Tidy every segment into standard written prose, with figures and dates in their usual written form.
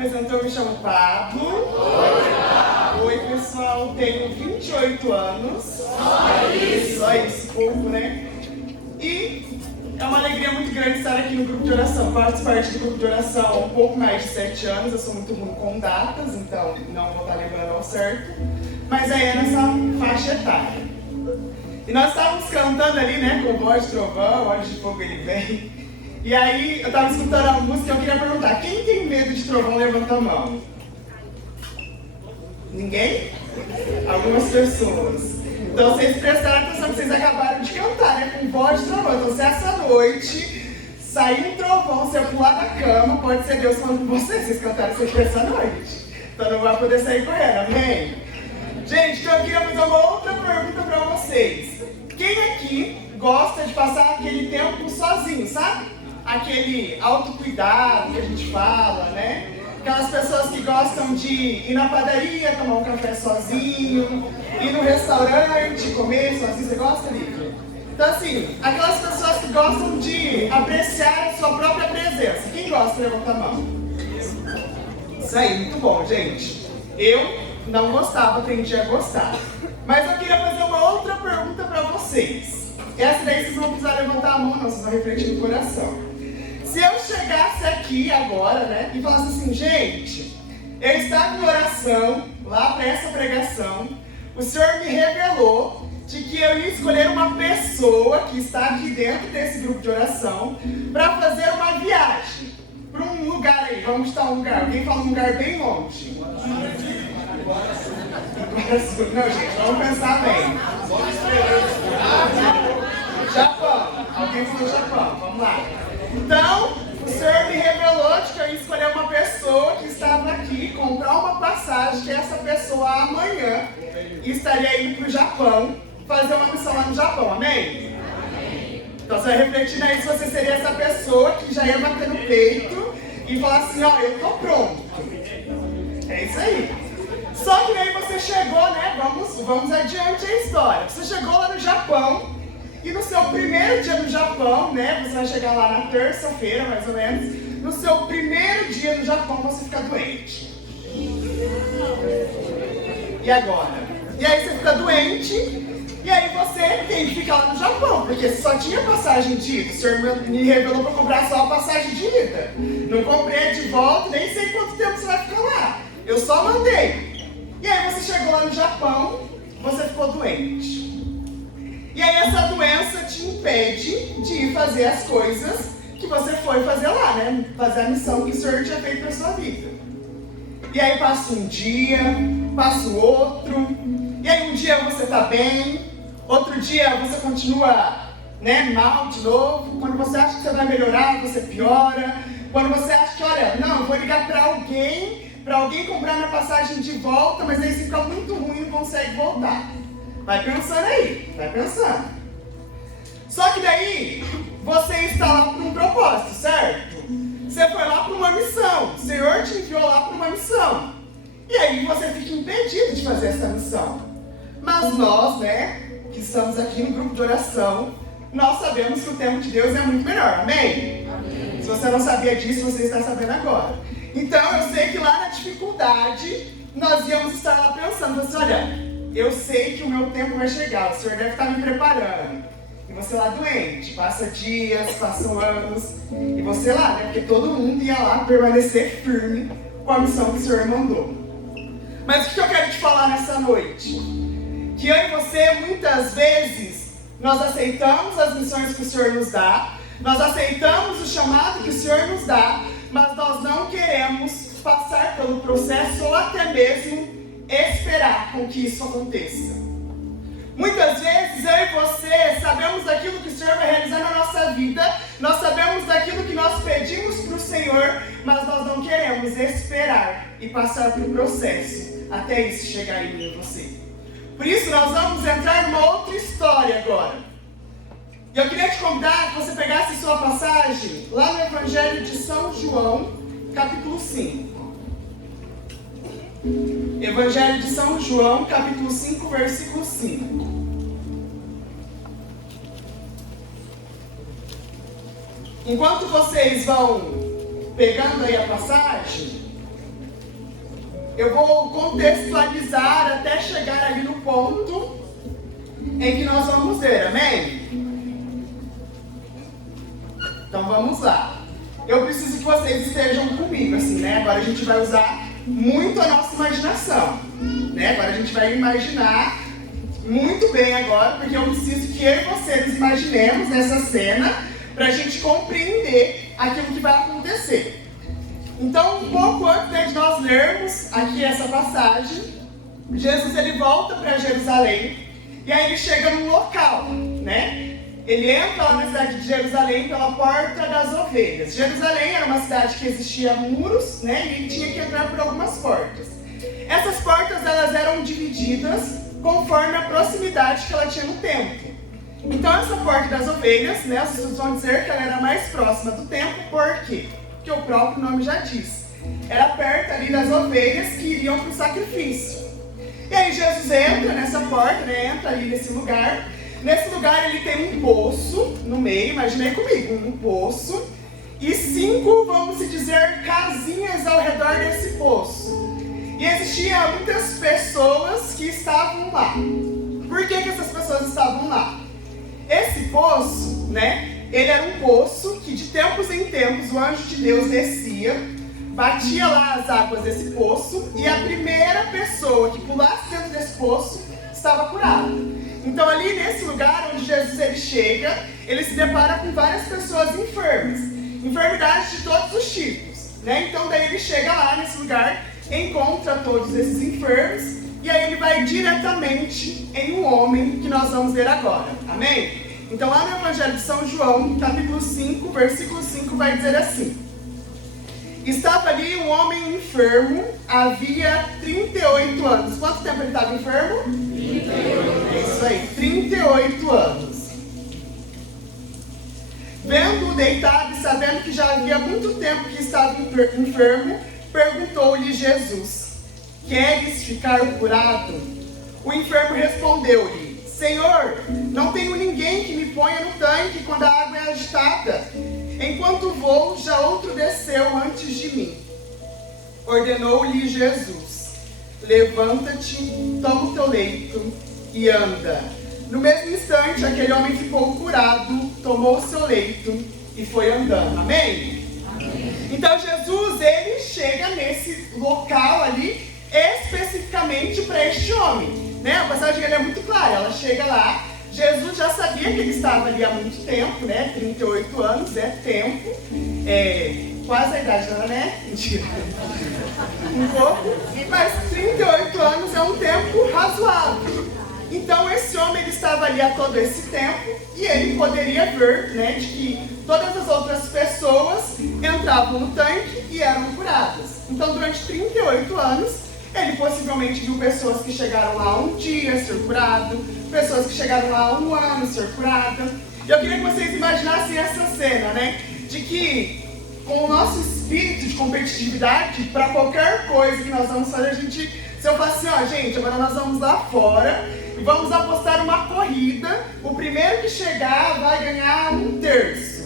apresentou, eu me chamo Pablo. Oi, pessoal, tenho 28 anos. Só isso, pouco, né? E é uma alegria muito grande estar aqui no grupo de oração. Faço parte do grupo de oração há um pouco mais de 7 anos. Eu sou muito ruim com datas, então não vou estar lembrando ao certo. Mas aí é nessa faixa etária. E nós estávamos cantando ali, né, com voz de trovão, olhos de fogo ele vem. E aí eu estava escutando a música e eu queria perguntar, quem tem medo de trovão, levanta a mão. Ninguém? Algumas pessoas. Então vocês prestaram atenção que vocês acabaram de cantar, né, com voz de trovão. Então se essa noite sair um trovão, se eu pular da cama, pode ser Deus falando com vocês. Vocês cantaram isso aqui essa noite. Então não vai poder sair correndo, amém? Gente, então eu queria fazer uma outra pergunta para vocês. Quem aqui gosta de passar aquele tempo sozinho, sabe? Aquele autocuidado que a gente fala, né? Aquelas pessoas que gostam de ir na padaria, tomar um café sozinho, ir no restaurante, comer sozinho. Você gosta, Lívia? Então assim, aquelas pessoas que gostam de apreciar a sua própria presença. Quem gosta, levanta a mão. Isso aí, muito bom, gente. Eu não gostava, aprendi a gostar. Mas eu queria fazer uma outra pergunta para vocês. Essa daí vocês não precisam levantar a mão, não, vocês vão refletir no coração. Se eu chegasse aqui agora, né, e falasse assim, gente, eu estava em oração, lá para essa pregação, o Senhor me revelou de que eu ia escolher uma pessoa que está aqui dentro desse grupo de oração para fazer uma viagem para um lugar aí. Vamos estar um lugar, alguém fala um lugar bem longe. Não, gente, vamos pensar bem. Japão. Alguém falou Japão, vamos lá. Então, o Senhor me revelou de que eu ia escolher uma pessoa que estava aqui, comprar uma passagem, que essa pessoa amanhã estaria indo para o Japão, fazer uma missão lá no Japão, amém? Então você vai refletir aí se você seria essa pessoa que já ia bater no peito e falar assim, ó, eu tô pronto. É isso aí. Só que aí você chegou, né, vamos adiante a história. Você chegou lá no Japão, e no seu primeiro dia no Japão, né, você vai chegar lá na terça-feira, mais ou menos, no seu primeiro dia no Japão você fica doente. E agora? E aí você fica doente, e aí você tem que ficar lá no Japão, porque só tinha passagem de ida. O Senhor me revelou para comprar só a passagem de ida. Não comprei de volta, nem sei quanto tempo você vai ficar lá. Eu só mandei. E aí você chegou lá no Japão, você ficou doente. E aí essa doença te impede de ir fazer as coisas que você foi fazer lá, né? Fazer a missão que o Senhor tinha feito para sua vida. E aí passa um dia, passa o outro, e aí um dia você tá bem, outro dia você continua, né, mal de novo. Quando você acha que você vai melhorar, você piora. Quando você acha que, olha, não, eu vou ligar para alguém comprar minha passagem de volta, mas aí você fica muito ruim e não consegue voltar. Vai pensando aí, vai pensando. Só que daí, você está lá por um propósito, certo? Você foi lá por uma missão, o Senhor te enviou lá por uma missão. E aí você fica impedido de fazer essa missão. Mas nós, né, que estamos aqui no grupo de oração, nós sabemos que o tempo de Deus é muito melhor, amém? Amém. Se você não sabia disso, você está sabendo agora. Então eu sei que lá na dificuldade, nós íamos estar lá pensando, assim, olha, eu sei que o meu tempo vai chegar, o Senhor deve estar me preparando. E você lá doente, passa dias, passam anos, e você lá, né? Porque todo mundo ia lá permanecer firme com a missão que o Senhor mandou. Mas o que eu quero te falar nessa noite? Que eu e você, muitas vezes, nós aceitamos as missões que o Senhor nos dá, nós aceitamos o chamado que o Senhor nos dá, mas nós não queremos passar pelo processo ou até mesmo esperar com que isso aconteça. Muitas vezes eu e você sabemos daquilo que o Senhor vai realizar na nossa vida, nós sabemos daquilo que nós pedimos para o Senhor, mas nós não queremos esperar e passar pelo processo até isso chegar em mim e você. Por isso nós vamos entrar numa outra história agora. E eu queria te convidar que você pegasse sua passagem lá no Evangelho de São João, capítulo 5. Evangelho de São João, capítulo 5, versículo 5. Enquanto vocês vão pegando aí a passagem, eu vou contextualizar até chegar ali no ponto em que nós vamos ver, amém? Então vamos lá. Eu preciso que vocês estejam comigo, assim, né? Agora a gente vai usar muito a nossa imaginação, né? Agora a gente vai imaginar muito bem agora, porque eu preciso que eu e você nos imaginemos nessa cena para a gente compreender aquilo que vai acontecer. Então, um pouco antes, né, de nós lermos aqui essa passagem, Jesus ele volta para Jerusalém e aí ele chega num local, né? Ele entra lá na cidade de Jerusalém pela Porta das Ovelhas. Jerusalém era uma cidade que existia muros, né? E ele tinha que entrar por algumas portas. Essas portas elas eram divididas conforme a proximidade que ela tinha no templo. Então essa Porta das Ovelhas, né? As pessoas vão dizer que ela era mais próxima do templo, por quê? Porque o próprio nome já diz. Era perto ali das ovelhas que iriam para o sacrifício. E aí Jesus entra nessa porta, né? Entra ali nesse lugar. Nesse lugar ele tem um poço no meio, imaginei comigo, um poço. E 5, vamos dizer, casinhas ao redor desse poço. E existiam muitas pessoas que estavam lá. Por que essas pessoas estavam lá? Esse poço, né? Ele era um poço que de tempos em tempos o anjo de Deus descia, batia lá as águas desse poço e a primeira pessoa que pulasse dentro desse poço estava curada. Então ali nesse lugar onde Jesus ele chega, ele se depara com várias pessoas enfermas, enfermidades de todos os tipos, né? Então daí ele chega lá nesse lugar, encontra todos esses enfermos e aí ele vai diretamente em um homem que nós vamos ver agora, amém? Então lá no Evangelho de São João, capítulo 5, versículo 5 vai dizer assim: estava ali um homem enfermo, havia 38 anos. Quanto tempo ele estava enfermo? 38. É isso aí, 38 anos. Vendo-o deitado e sabendo que já havia muito tempo que estava enfermo, perguntou-lhe Jesus: queres ficar curado? O enfermo respondeu-lhe: Senhor, não tenho ninguém que me ponha no tanque quando a água é agitada. Enquanto vou, já outro desceu antes de mim. Ordenou-lhe Jesus: levanta-te, toma o teu leito e anda. No mesmo instante, aquele homem ficou curado, tomou o seu leito e foi andando. Amém? Amém. Então Jesus, ele chega nesse local ali, especificamente para este homem. Né? A passagem é muito clara, ela chega lá, Jesus já sabia que ele estava ali há muito tempo, né? 38 anos é tempo, quase a idade dela, né? Mentira. Um pouco, mas 38 anos é um tempo razoável. Então esse homem ele estava ali há todo esse tempo e ele poderia ver, né, de que todas as outras pessoas entravam no tanque e eram curadas. Então durante 38 anos, ele possivelmente viu pessoas que chegaram lá um dia ser curado, pessoas que chegaram lá um ano ser curada. E eu queria que vocês imaginassem essa cena, né? De que com o nosso espírito de competitividade, para qualquer coisa que nós vamos fazer, se eu falar assim, ó, gente, agora nós vamos lá fora e vamos apostar uma corrida, o primeiro que chegar vai ganhar 1/3.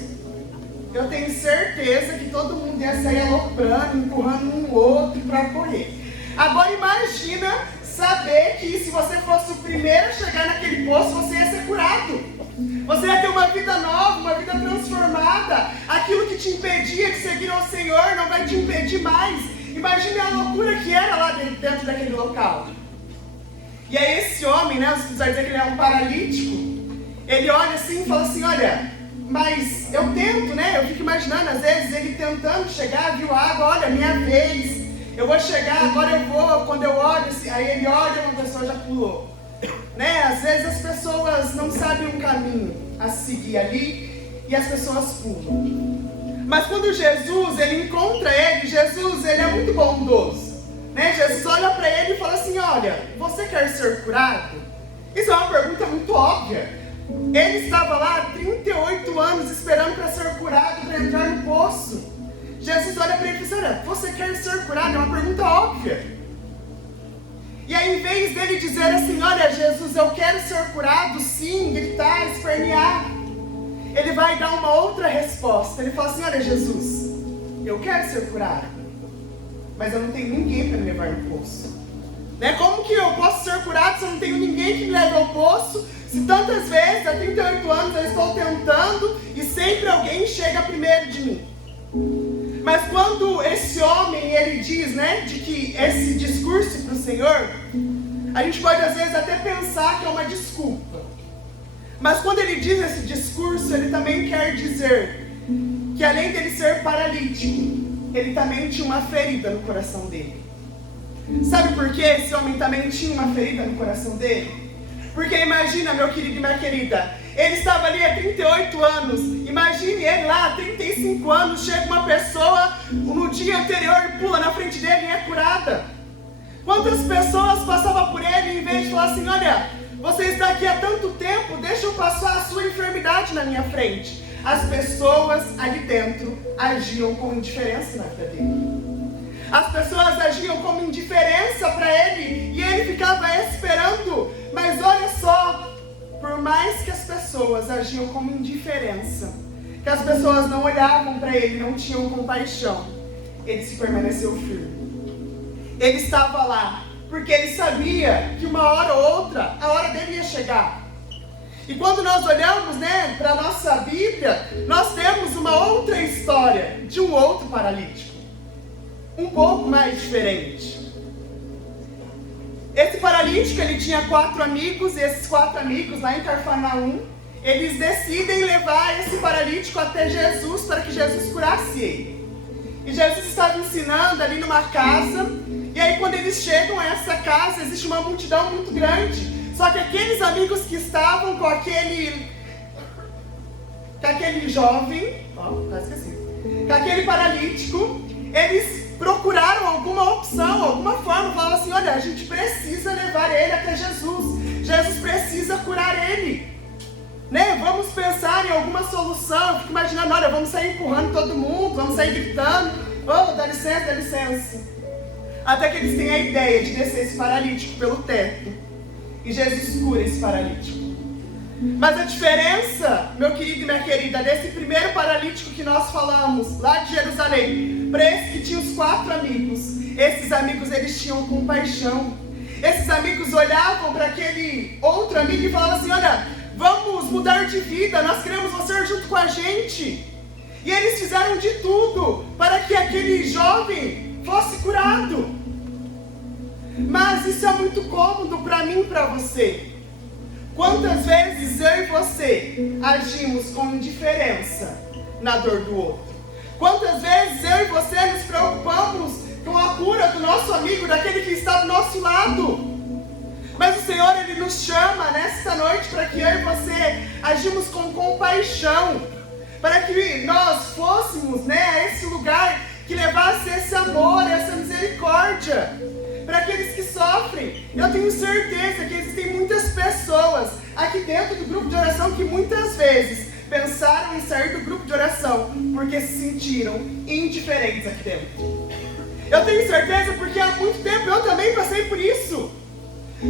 Eu tenho certeza que todo mundo ia sair aloprando, empurrando um outro para correr. Agora imagina saber que se você fosse o primeiro a chegar naquele poço, você ia ser curado. Você ia ter uma vida nova, uma vida transformada. Aquilo que te impedia de seguir ao Senhor não vai te impedir mais. Imagine a loucura que era lá dentro daquele local. E aí esse homem, né, você vai dizer que ele é um paralítico, ele olha assim e fala assim, olha, mas eu tento, né, eu fico imaginando às vezes ele tentando chegar, viu a água, olha, minha vez. Eu vou chegar, agora eu vou, quando eu olho, aí ele olha e uma pessoa já pulou. Né? Às vezes as pessoas não sabem um caminho a seguir ali e as pessoas pulam. Mas quando Jesus, ele encontra ele, Jesus, ele é muito bondoso. Né? Jesus olha para ele e fala assim, olha, você quer ser curado? Isso é uma pergunta muito óbvia. Ele estava lá há 38 anos esperando para ser curado, para entrar no poço. Jesus olha para ele e diz, olha, você quer ser curado? É uma pergunta óbvia. E aí, em vez dele dizer assim, olha, Jesus, eu quero ser curado, sim, gritar, espernear, ele vai dar uma outra resposta. Ele fala assim, olha, Jesus, eu quero ser curado. mas eu não tenho ninguém para me levar no poço. Né? Como que eu posso ser curado se eu não tenho ninguém que me leve ao poço? Se tantas vezes, há 38 anos, eu estou tentando e sempre alguém chega primeiro de mim. Mas quando esse homem, ele diz, né, de que esse discurso para o Senhor, a gente pode às vezes até pensar que é uma desculpa. Mas quando ele diz esse discurso, ele também quer dizer que além dele ser paralítico, ele também tinha uma ferida no coração dele. Sabe por que esse homem também tinha uma ferida no coração dele? Porque imagina, meu querido e minha querida, ele estava ali há 38 anos, imagine ele lá há 35 anos, chega uma pessoa no dia anterior, pula na frente dele e é curada. Quantas pessoas passavam por ele em vez de falar assim, olha, você está aqui há tanto tempo, deixa eu passar a sua enfermidade na minha frente. As pessoas ali dentro agiam com indiferença na vida dele. As pessoas agiam como indiferença para ele e ele ficava esperando. Mas olha só, por mais que as pessoas agiam como indiferença, que as pessoas não olhavam para ele, não tinham compaixão, ele se permaneceu firme. Ele estava lá porque ele sabia que uma hora ou outra a hora dele ia chegar. E quando nós olhamos, né, para a nossa Bíblia, nós temos uma outra história de um outro paralítico. Um pouco mais diferente. Esse paralítico, ele tinha 4 amigos, e esses 4 amigos lá em Cafarnaum, eles decidem levar esse paralítico até Jesus, para que Jesus curasse ele. E Jesus estava ensinando ali numa casa, e aí quando eles chegam a essa casa, existe uma multidão muito grande, só que aqueles amigos que estavam com aquele jovem, com aquele paralítico, eles procuraram alguma opção, alguma forma, falaram assim, olha, a gente precisa levar ele até Jesus, Jesus precisa curar ele, né? Vamos pensar em alguma solução. Eu fico imaginando, olha, vamos sair empurrando todo mundo, vamos sair gritando, oh, dá licença, dá licença, até que eles têm a ideia de descer esse paralítico pelo teto, e Jesus cura esse paralítico. Mas a diferença, meu querido e minha querida, desse primeiro paralítico que nós falamos, lá de Jerusalém, para esse que tinha os 4 amigos, esses amigos, eles tinham compaixão. Esses amigos olhavam para aquele outro amigo e falavam assim, olha, vamos mudar de vida, nós queremos você junto com a gente. E eles fizeram de tudo para que aquele jovem fosse curado. Mas isso é muito cômodo para mim e para você. Quantas vezes eu e você agimos com indiferença na dor do outro? Quantas vezes eu e você nos preocupamos com a cura do nosso amigo, daquele que está do nosso lado? Mas o Senhor, Ele nos chama nesta noite para que eu e você agimos com compaixão, para que nós fôssemos, né, a esse lugar que levasse esse amor, essa misericórdia para aqueles que sofrem. Eu tenho certeza que existem muitas pessoas aqui dentro do grupo de oração que muitas vezes pensaram em sair do grupo de oração porque se sentiram indiferentes aqui dentro. Eu tenho certeza porque há muito tempo eu também passei por isso.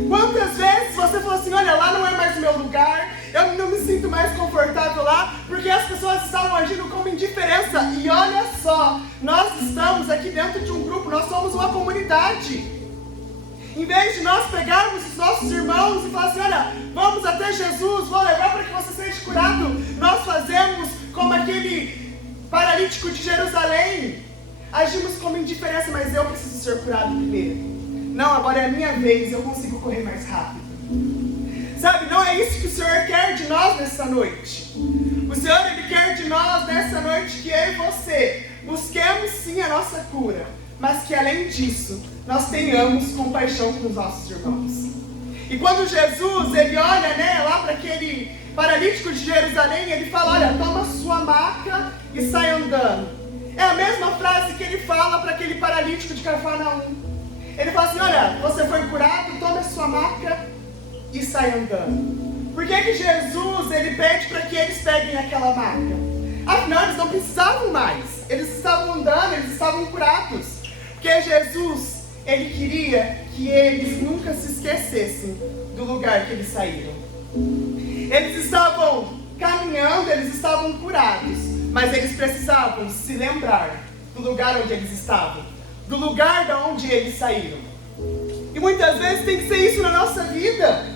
Quantas vezes você falou assim, olha, lá não é mais o meu lugar, eu não me sinto mais confortável lá, porque as pessoas estavam agindo como indiferença. E olha só, nós estamos aqui dentro de um grupo, nós somos uma comunidade. Em vez de nós pegarmos os nossos irmãos e falar assim, olha, vamos até Jesus, vou levar para que você seja curado, nós fazemos como aquele paralítico de Jerusalém. Agimos como indiferença, mas eu preciso ser curado primeiro. Não, agora é a minha vez, eu consigo correr mais rápido. Sabe, não é isso que o Senhor quer de nós nessa noite. O Senhor, Ele quer de nós nessa noite que eu e você busquemos sim a nossa cura, mas que além disso, nós tenhamos compaixão com os nossos irmãos. E quando Jesus, Ele olha, né, lá para aquele paralítico de Jerusalém, Ele fala, olha, toma sua maca e sai andando. É a mesma frase que Ele fala para aquele paralítico de Cafarnaum. Ele fala assim, olha, você foi curado, toma a sua maca e sai andando. Por que Jesus, Ele pede para que eles peguem aquela maca? Afinal, eles não precisavam mais. Eles estavam andando, eles estavam curados. Porque Jesus, Ele queria que eles nunca se esquecessem do lugar que eles saíram. Eles estavam caminhando, eles estavam curados, mas eles precisavam se lembrar do lugar onde eles estavam. do lugar de onde eles saíram. E muitas vezes tem que ser isso na nossa vida.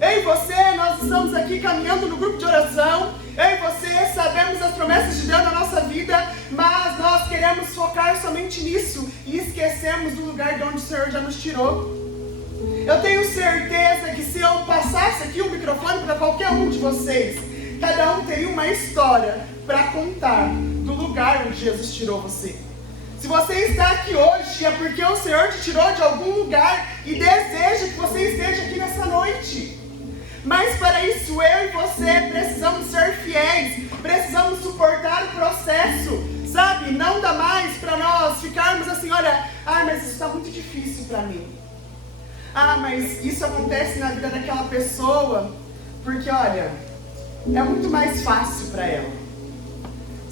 Eu e você, nós estamos aqui caminhando no grupo de oração. Eu e você sabemos as promessas de Deus na nossa vida, mas nós queremos focar somente nisso e esquecemos do lugar de onde o Senhor já nos tirou. Eu tenho certeza que se eu passasse aqui o microfone para qualquer um de vocês, cada um teria uma história para contar do lugar onde Jesus tirou você. Se você está aqui hoje, é porque o Senhor te tirou de algum lugar e deseja que você esteja aqui nessa noite. Mas para isso eu e você precisamos ser fiéis, precisamos suportar o processo, sabe? Não dá mais para nós ficarmos assim, olha, mas isso está muito difícil para mim. Mas isso acontece na vida daquela pessoa, porque olha, é muito mais fácil para ela.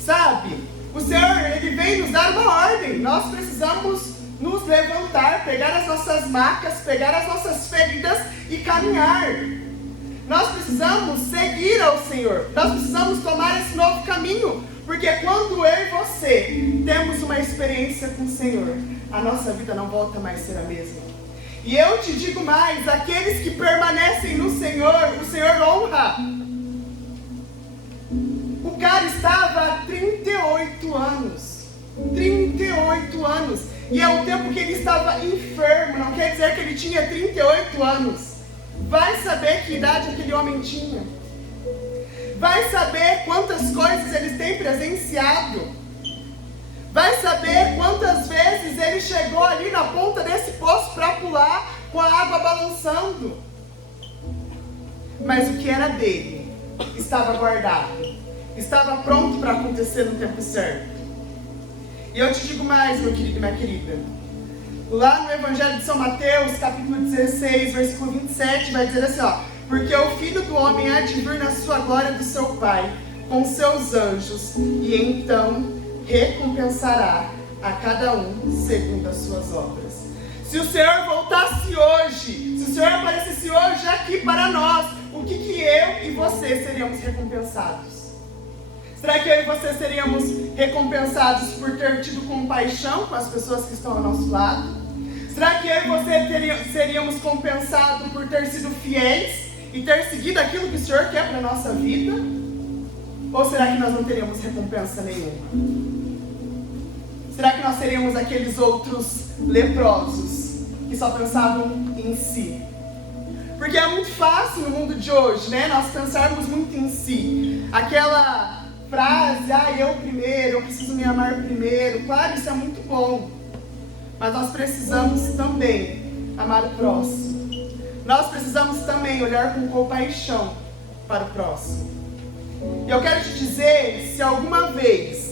Sabe? O Senhor, Ele vem nos dar uma ordem, nós precisamos nos levantar, pegar as nossas marcas, pegar as nossas feridas e caminhar. Nós precisamos seguir ao Senhor. Nós precisamos tomar esse novo caminho. Porque quando eu e você temos uma experiência com o Senhor, a nossa vida não volta mais a ser a mesma. E eu te digo mais, aqueles que permanecem no Senhor, o Senhor honra. O cara estava há 38 anos. 38 anos. E é o tempo que ele estava enfermo. Não quer dizer que ele tinha 38 anos. Vai saber que idade aquele homem tinha. Vai saber quantas coisas ele tem presenciado. Vai saber quantas vezes ele chegou ali na ponta desse poço para pular com a água balançando. Mas o que era dele estava guardado. Estava pronto para acontecer no tempo certo. E eu te digo mais, meu querido e minha querida. Lá no Evangelho de São Mateus, capítulo 16, versículo 27, vai dizer assim, porque o Filho do Homem há de vir na sua glória do seu Pai, com seus anjos, e então recompensará a cada um segundo as suas obras. Se o Senhor voltasse hoje, se o Senhor aparecesse hoje aqui para nós, o que eu e você seríamos recompensados? Será que eu e você seríamos recompensados por ter tido compaixão com as pessoas que estão ao nosso lado? Será que eu e você seríamos compensados por ter sido fiéis e ter seguido aquilo que o Senhor quer para a nossa vida? Ou será que nós não teríamos recompensa nenhuma? Será que nós seríamos aqueles outros leprosos que só pensavam em si? Porque é muito fácil no mundo de hoje, né? Nós pensarmos muito em si. Aquela frase, eu primeiro, eu preciso me amar primeiro. Claro, isso é muito bom. Mas nós precisamos também amar o próximo. Nós precisamos também olhar com compaixão para o próximo. E eu quero te dizer, se alguma vez,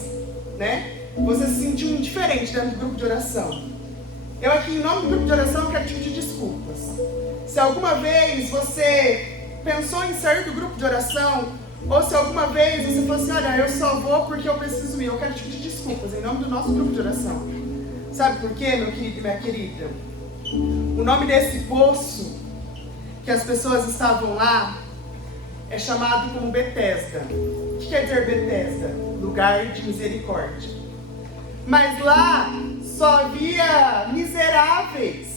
você se sentiu indiferente dentro do grupo de oração, eu aqui em nome do grupo de oração quero te pedir desculpas. Se alguma vez você pensou em sair do grupo de oração, ou se alguma vez você falou assim, olha, eu só vou porque eu preciso ir, eu quero te pedir desculpas em nome do nosso grupo de oração. Sabe por quê, meu querido e minha querida? O nome desse poço que as pessoas estavam lá é chamado como Betesda. O que quer dizer Betesda? Lugar de misericórdia. Mas lá só havia miseráveis.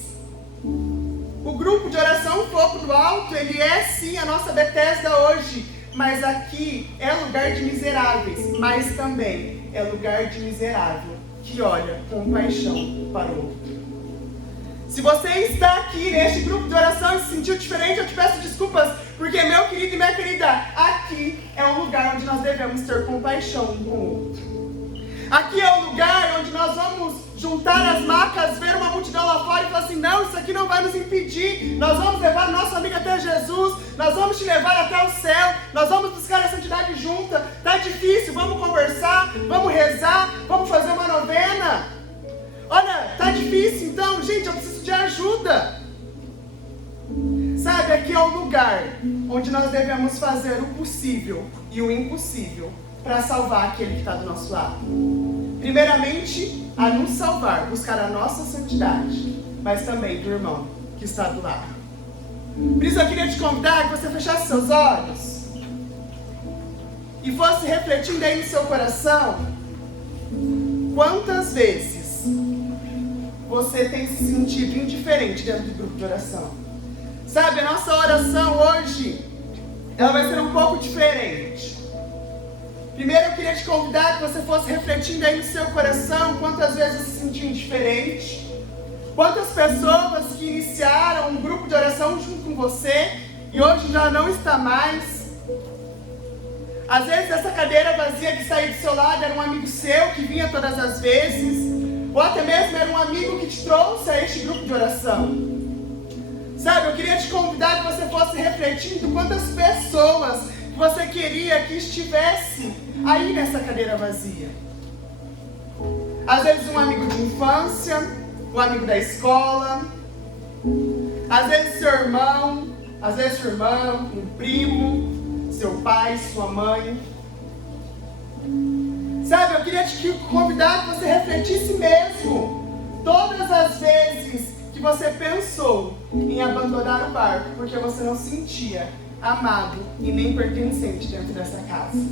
O grupo de oração Fogo do Alto, ele é sim a nossa Betesda hoje. Mas aqui é lugar de miseráveis, mas também é lugar de miserável que olha com paixão para o outro. Se você está aqui neste grupo de oração e se sentiu diferente, eu te peço desculpas, porque, meu querido e minha querida, aqui é um lugar onde nós devemos ter compaixão um com o outro. Aqui é o lugar onde nós vamos juntar as macas, ver uma multidão lá fora e falar assim, não, isso aqui não vai nos impedir, nós vamos levar o nosso amigo até Jesus, nós vamos te levar até o céu, nós vamos buscar a santidade junta, tá difícil, vamos conversar, vamos rezar, vamos fazer uma novena. Olha, tá difícil, então, gente, eu preciso de ajuda. Sabe, aqui é o lugar onde nós devemos fazer o possível e o impossível para salvar aquele que está do nosso lado. Primeiramente, a nos salvar, buscar a nossa santidade, mas também do irmão que está do lado. Por isso eu queria te convidar que você fechasse seus olhos e fosse refletindo aí no seu coração quantas vezes você tem se sentido indiferente dentro do grupo de oração? Sabe, a nossa oração hoje, ela vai ser um pouco diferente. Primeiro eu queria te convidar que você fosse refletindo aí no seu coração quantas vezes se sentiu indiferente. Quantas pessoas que iniciaram um grupo de oração junto com você e hoje já não está mais. Às vezes essa cadeira vazia que saiu do seu lado era um amigo seu que vinha todas as vezes, ou até mesmo era um amigo que te trouxe a este grupo de oração. Sabe, eu queria te convidar que você fosse refletindo quantas pessoas que você queria que estivesse aí nessa cadeira vazia. Às vezes um amigo de infância, um amigo da escola, às vezes seu irmão, às vezes sua irmã, um primo, seu pai, sua mãe. Sabe, eu queria te convidar que você refletisse mesmo todas as vezes que você pensou em abandonar o barco porque você não se sentia amado e nem pertencente dentro dessa casa.